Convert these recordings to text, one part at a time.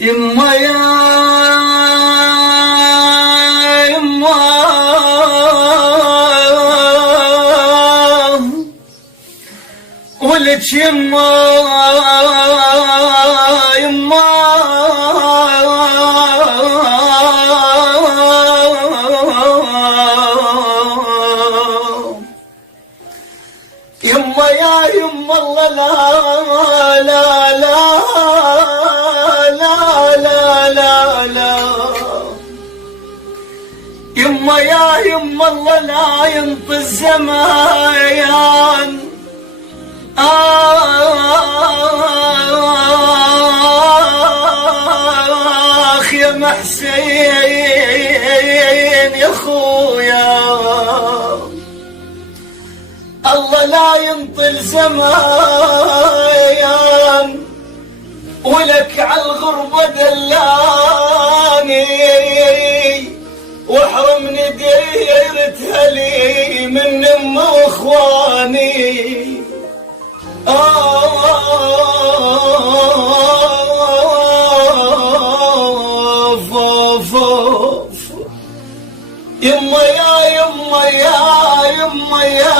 يما يا يما ولك يما يما يما يا يما الله لا لا لا يما يا يما الله لا ينطي الزمان آخ يا محسين يا خويا الله لا ينطي الزمان ولك عالغربة دلاني واحرمني ديرتها لي من ام واخواني يما يا يما يا يما يا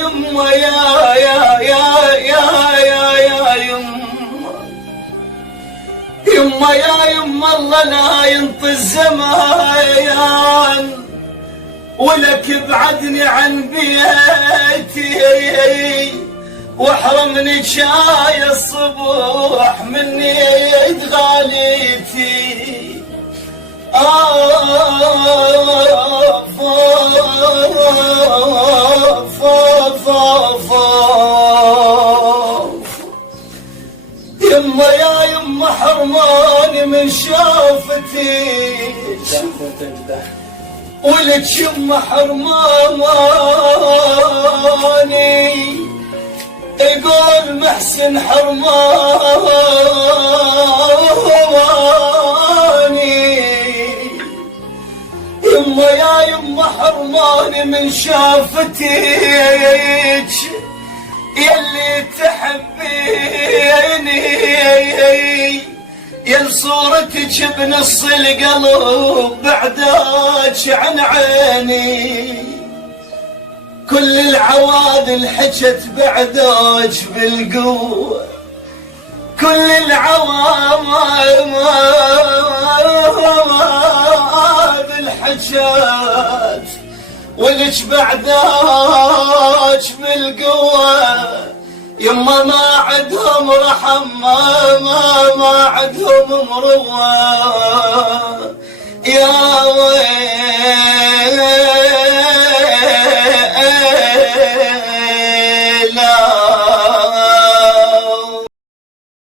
يما يا يا يا يا يا يا يما يا يما الله لا ينطي الزمان ولك ابعدني عن بيتي واحرمني شاي الصبح مني غاليتي يما يا يما حرماني من شافتي ولك يما حرماني يقول محسن حرماني يما يا يما حرماني من شافتيك يلي تحبيني يا صورتك بنص القلب بعداك عن عيني كل العوادل حجت بعداك بالقوة كل العوادل حجت ولك بعداك بالقوة يما ما عندهم رحم ما عندهم مروة